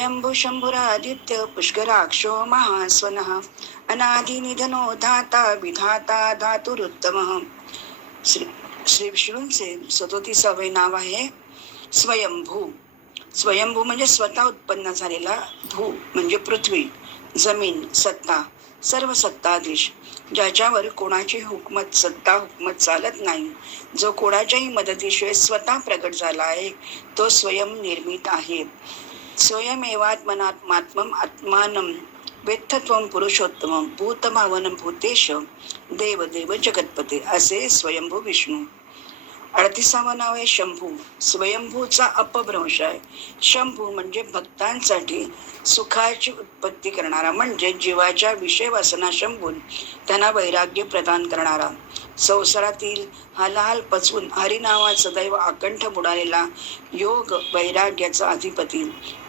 स्वयंभू शंभुरादित्य पुष्कराक्षो महास्वनः। अनादिनिधनो धाता विधाता धातुरुत्तम। श्री श्री विष्णूंचे सदोतीसावे नाव आहे स्वयंभू। स्वयंभू म्हणजे स्वतः उत्पन्न झालेला भू म्हणजे पृथ्वी जमीन सत्ता सर्व सत्ताधीश ज्याच्यावर कोणाची हुकमत सत्ता हुकमत चालत नाही। जो कोणाच्याही मदतीशिवाय स्वतः प्रगट झाला आहे तो स्वयं निर्मित आहे। स्वयमेवात्मनात्मात्मम आत्मानम वेत्थत्वम पुरुषोत्तम भूतभावन भूतेश देव देव जगतपते असे स्वयंभू विष्णू. अडतीसावं नाव आहे शंभू स्वयंभूचा अपभ्रंश आहे. शंभू म्हणजे भक्तांसाठी सुखाची उत्पत्ती करणारा म्हणजे जीवाच्या विषय वासना शंभून त्यांना वैराग्य प्रदान करणारा. संसारातील हलाल पचवून हरिनावात सदैव अकंठ बुडालेला योग वैराग्याचा अधिपती.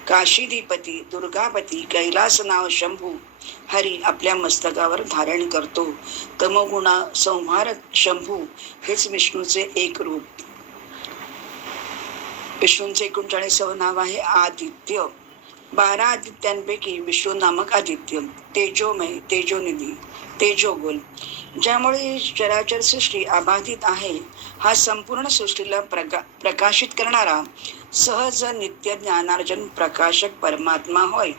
काशीधिपती दुर्गापती कैलास नाव शंभू हरी आपल्या मस्तकावर धारण करतो. तमगुणा संहार शंभू हेच विष्णूचे एक रूप. विष्णूंचे एकोणचाळीसावं नाव आहे आदित्य. बारा आदित्यांपैकी विष्णू नामक आदित्य तेजोमय तेजोनिधी तेजोगुल ज्यामुळे चराचर सृष्टी अबाधित आहे हा संपूर्ण सृष्टीला प्रका प्रकाशित करणारा सहज नित्य ज्ञानार्जन प्रकाशक परमात्मा होय.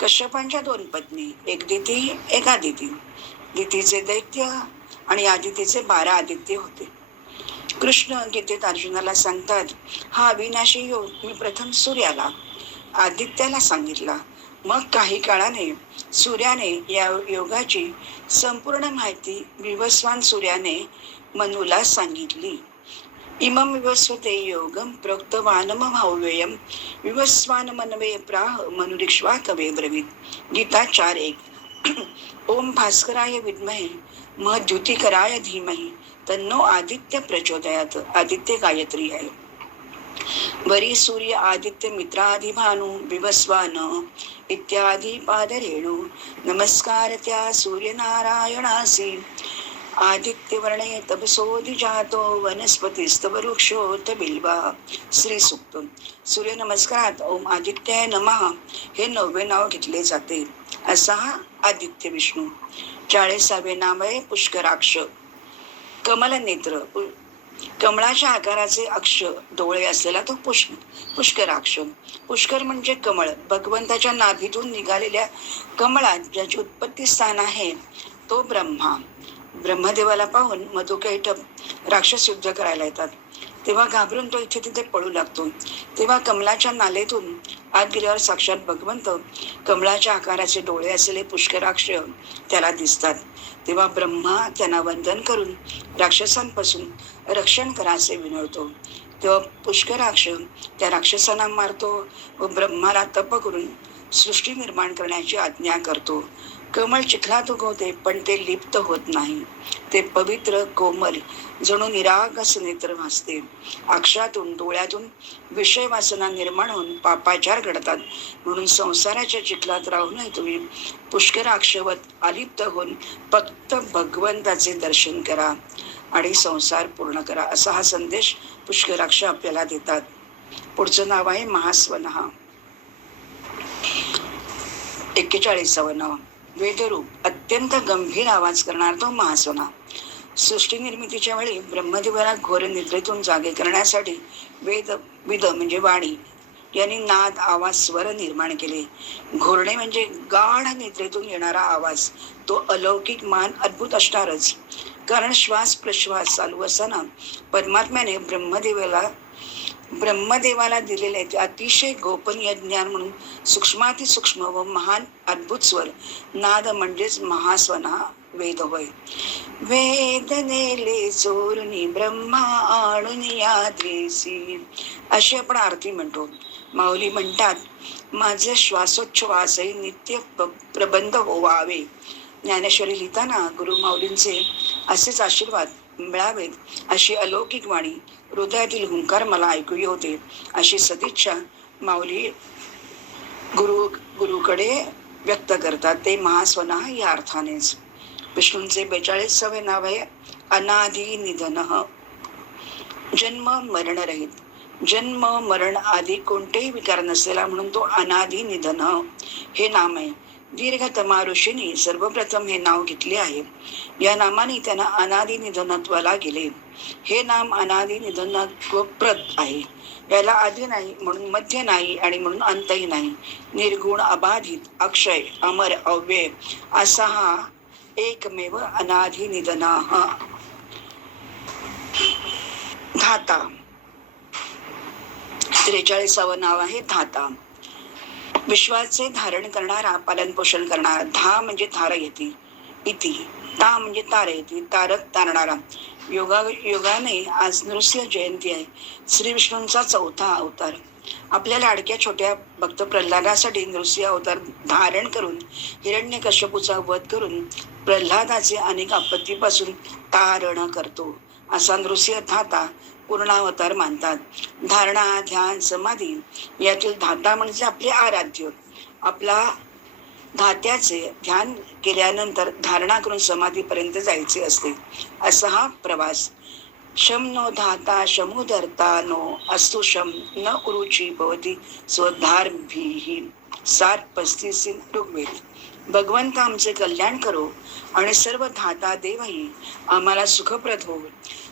कश्यपांच्या दोन पत्नी एक दिती एक आदिती. दितीचे दैत्य आणि आदितीचे बारा आदित्य होते. कृष्ण गीतेत अर्जुनाला सांगतात हा अविनाशी योग मी प्रथम सूर्याला आदित्याला सांगितला. मग काही काळाने सूर्याने या योगाची संपूर्ण माहिती विवस्वान सूर्याने मनूला सांगितली. इमं विवस्वते योगम प्रोक्तवानम भाव्ययम विवस्वान मनवे प्राह मनुरिक्ष्वा कवे ब्रवीत. गीता चार एक. ओम भास्कराय विद्महे महद्युतिकराय धीमहि तन्नो आदित्य प्रचोदयात. आदित्य गायत्री आहे वरी सूर्य आदित्य मित्रादि भानु विवस्वान इत्यादी पादरेणू। नमस्कार त्या सूर्यनारायणासी। आदित्यवर्णे तपसोदि जातो वनस्पतीस्तव वृक्षोत बिल्वा श्री सुक्त सूर्य नमस्कारात ओम आदित्य नमः। हे नववे नाव घेतले जाते। असा हा आदित्य विष्णू। चाळीसावे नाव आहे पुष्कराक्ष। कमल नेत्र कमळाच्या आकाराचे अक्ष डोळे असलेला तो पुष्क पुष्कराक्ष पुष्कर म्हणजे कमळ. भगवंताच्या नाभीतून निघालेल्या कमळात ज्याची उत्पत्ती स्थान आहे तो ब्रह्मा. ब्रह्मदेवाला पाहून मधुकैठ राक्षस युद्ध करायला येतात. तेव्हा घाबरून तो इथे तिथे पळू लागतो. तेव्हा कमलाच्या नालेतून आत गेल्यावर साक्षात भगवंत कमळाच्या आकाराचे डोळे असलेले पुष्कराक्ष त्याला दिसतात. तेव्हा ब्रह्मा त्यांना वंदन करून राक्षसांपासून रक्षण करा असे विनवतो तेव्हा पुष्कराक्ष त्या राक्षसांना मारतो व ब्रह्माला तप करून सृष्टी निर्माण करण्याची आज्ञा करतो. कमळ चिखलात उगवते पण ते लिप्त होत नाही. ते पवित्र कोमल जणू निरागस नेत्र भासते. अक्षातून डोळ्यातून विषय वासना निर्माण होऊन पापाचार घडतात. म्हणून संसाराच्या चिखलात राहूनही तुम्ही पुष्कराक्षवत अलिप्त होऊन फक्त भगवंताचे दर्शन करा आणि संसार पूर्ण करा असा हा संदेश पुष्कराक्ष आपल्याला देतात. पुढचं नाव आहे महास्वनहा एक्केचाळीसावं नाव. वेदरूप अत्यंत गंभीर आवाज करणार तो महासोना. सृष्टी निर्मितीच्या वेळी ब्रह्मदेवाला घोर निद्रेतून जागे करण्यासाठी वेद विद म्हणजे वाणी यांनी नाद आवाज स्वर निर्माण केले. घोरणे म्हणजे गाढ निद्रेतून येणारा आवाज. तो अलौकिक मान अद्भुत असणारच. कारण श्वास प्रश्वास चालू असताना परमात्म्याने ब्रह्मदेवाला ब्रह्मदेवाला दिलेले ते अतिशय गोपनीय ज्ञान म्हणून सूक्ष्माती सूक्ष्म व महान अद्भुत स्वर नाद म्हणजेच महास्वना वेद होय. वेद नेले चोरणी ब्रह्मा आणून याद्रेसी अशी आपण आरती म्हणतो. माऊली म्हणतात माझे श्वासोच्छ्वासही नित्य प्रबंध होवावे ज्ञानेश्वरी लिहिताना गुरु माऊलींचे असेच आशीर्वाद मिळावेत अशी अलौकिक वाणी हृदयातील हुंकार मला ऐकू होते. अशी सदिच्छा माऊली गुरु गुरुकडे व्यक्त करतात. ते महास्वना या अर्थानेच. विष्णूंचे बेचाळीसावे नाव आहे अनादि निधन. जन्म मरणरहित जन्म मरण आदी कोणतेही विकार नसलेला म्हणून तो अनादि निधन हे नाम आहे. दीर्घतमा ऋषींनी सर्वप्रथम हे नाव घेतले आहे. या नामाने त्यांना अनादि निधनत्वाला गेले. हे नाम अनादि निधनत्वप्रद आहे. याला आधी नाही म्हणून मध्य नाही आणि म्हणून अंतही नाही. निर्गुण अबाधित अक्षय अमर अव्यय असा हा एकमेव अनादि निधना धाता. त्रेचाळीसावं नाव आहे धाता. विश्वाचे धारण करणारा पालन पोषण करणारा धा म्हणजे धार येते इति ता म्हणजे तार येते तारक तारणारा. योगा योगाने आज नृसिंह जयंती आहे. श्री विष्णूंचा चौथा अवतार. आपल्या लाडक्या छोट्या भक्त प्रल्हादासाठी नृसिंह अवतार धारण करून हिरण्य कश्यपूचा वध करून प्रल्हादाचे अनेक आपत्तीपासून तारण करतो. असा नृसिंह धाता पूर्णावतार मानतात. धारणा ध्यान समाधी यातील धाता म्हणजे आपले आराध्य. आपला धात्याचे ध्यान केल्यानंतर धारणा करून समाधीपर्यंत जायचे असते. असा हा प्रवास. शम नो धाता शमुधरता नो अस्तु शम न उरुची भवती स्वधारभीही. सात पस्तीस ऋग्वेद. भगवंत आमचे कल्याण करो आणि सर्व धाता देवही आम्हाला सुखप्रद हो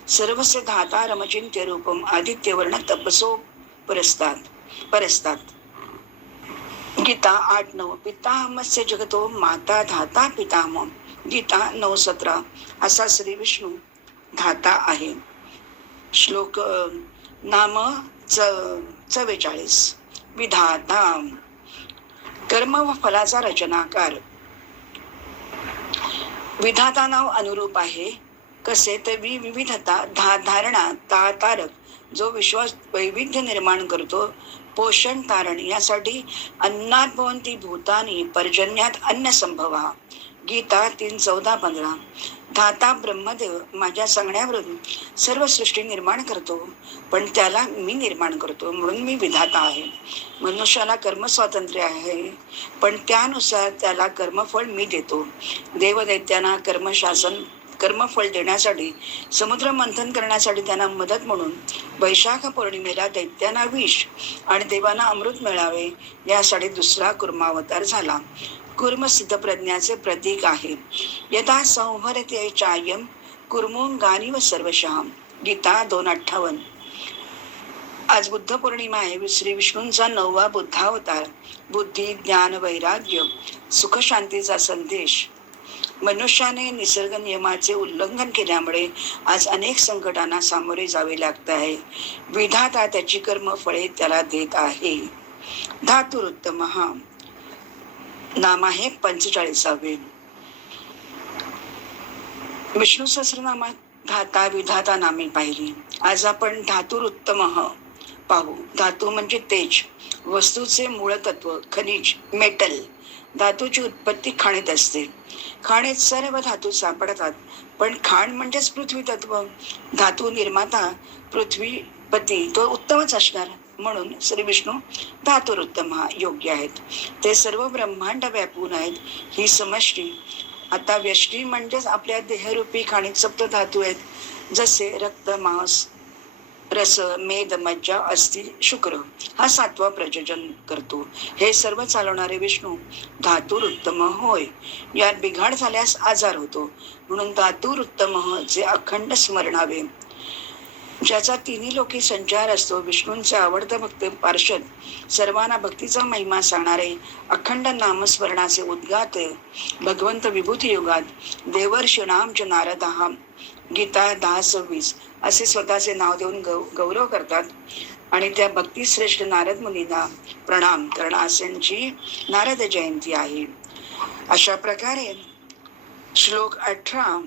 सर्वस्य धाता रमचिंत्य रूपम आदित्यवर्ण तपसो परस्तात परस्तात। गीता आठ नऊ। पितामस्य जगतो माता धाता पितामह। गीता नऊ सतरा। असा श्री विष्णू धाता आहे। श्लोक नाम च चव्वेचाळीस। विधाता। कर्म व फलाचा रचनाकार। विधाता नाव अनुरूप आहे। कसे तर वि विविधता धा धारणा ता तारक जो विश्वास वैविध्य निर्माण करतो पोषण तारण यासाठी अन्नात भवंती भूतानी पर्जन्यात अन्न संभवा. गीता तीन चौदा पंधरा. धाता ब्रह्मदेव माझ्या सांगण्यावरून सर्व सृष्टी निर्माण करतो पण त्याला मी निर्माण करतो म्हणून मी विधाता आहे. मनुष्याला कर्म स्वातंत्र्य आहे पण त्यानुसार त्याला कर्मफळ मी देतो. देवदैत्यांना कर्मशासन कर्मफळ देण्यासाठी समुद्र मंथन करण्यासाठी त्यांना मदत म्हणून वैशाख पौर्णिमेला दैत्यांना विष आणि देवांना अमृत मिळावे यासाठी दुसरा कुर्मावतार झाला. कुर्म सिद्ध प्रज्ञाचे प्रतीक आहे. यथा संहरते चायम कुर्मुंगानी व सर्वशः गीता दोन अठ्ठावन्न. आज बुद्ध पौर्णिमा आहे. श्री विष्णूंचा नववा बुद्धावतार. बुद्धी ज्ञान वैराग्य सुख शांतीचा संदेश. मनुष्याने निसर्ग नियमाचे उल्लंघन केल्यामुळे आज अनेक संकटांना सामोरे जावे लागत आहे. विधाता त्याची कर्म फळे त्याला देत आहे. धातुरुत्तम हा. नाम आहे पंचेचाळीसावे. विष्णू सहस्रनामात धाता विधाता नामे पाहिली. आज आपण धातुरुत्तम पाहू. धातू म्हणजे तेज. वस्तूचे मूळतत्व खनिज मेटल धातूची उत्पत्ती खाणीत असते. खाणीत सर्व धातू सापडतात पण खाण म्हणजेच पृथ्वी तत्व. धातू निर्माता पृथ्वीपती तो उत्तमच असणार. म्हणून श्री विष्णू धातुरुत्तम हा योग्य आहेत. ते सर्व ब्रह्मांड व्यापून आहेत. ही समष्टी आता व्यष्टी म्हणजेच आपल्या देहरूपी खाणीत सप्त धातू आहेत. जसे रक्त मांस रस मेद मज्जा अस्थि शुक्र। हा सातवा प्रजजन करतो। हे सर्व चालवणारे विष्णू धातूर उत्तम होय। यात बिघाड झाल्यास आजार होतो। म्हणून धातूर उत्तम जे अखंड स्मरणावे ज्याचा तिन्ही लोकी संचार असतो विष्णूंचे आवडतं भक्त पार्षद सर्वांना भक्तीचा महिमा सांगणारे अखंड नामस्मरणाचे उद्गात भगवंत विभूती युगात देवर्षी नामच नारद हा गीता दहा सव्वीस असे स्वतःचे नाव देऊन गौ गौरव करतात. आणि त्या भक्तिश्रेष्ठ नारद मुनींना प्रणाम करणाऱ्यांची नारद जयंती आहे. अशा प्रकारे श्लोक अठरा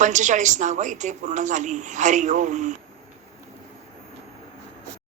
पंचेचाळीस नावं इथे पूर्ण झाली. हरिओम.